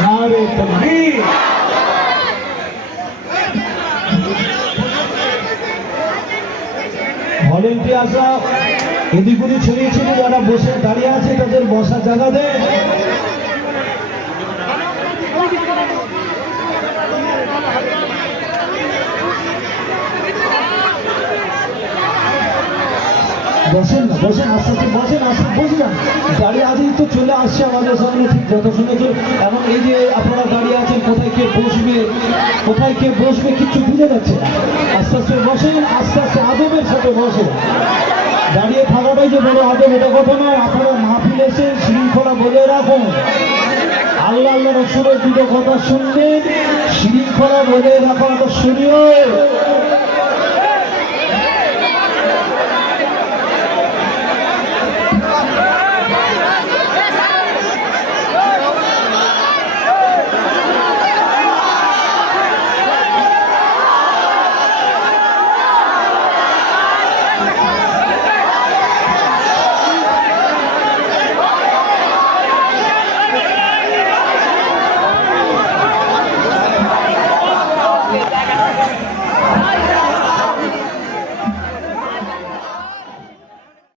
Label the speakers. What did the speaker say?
Speaker 1: নারে তকবীর ভলেন্টিয়ার্সরা এদিক ওদিক ছড়িয়ে ছিল যারা বসে দাঁড়িয়ে আছে তাদের বসার জায়গা দেয় বসেন না, বসেন, আস্তে আস্তে বসেন, আস্তে বসে যান গাড়ি আজই তো চলে আসছে আমাদের সামনে, ঠিক যত শুনেছ এই যে আপনারা দাঁড়িয়ে আছেন, কোথায় কে বসবে, কোথায় কে বসবে কিচ্ছু বুঝে যাচ্ছে না। আস্তে আস্তে বসেন আস্তে আস্তে আদবের সাথে বসেন দাঁড়িয়ে থাকাটাই যে বড় আদব, এটা কথা নয়। আপনারা মাহফিল এসে শৃঙ্খলা বজায় রাখুন। আল্লাহ আল্লাহ রসুলের দুটো কথা শুনলেন শৃঙ্খলা বজায় রাখা আমাদের শরীর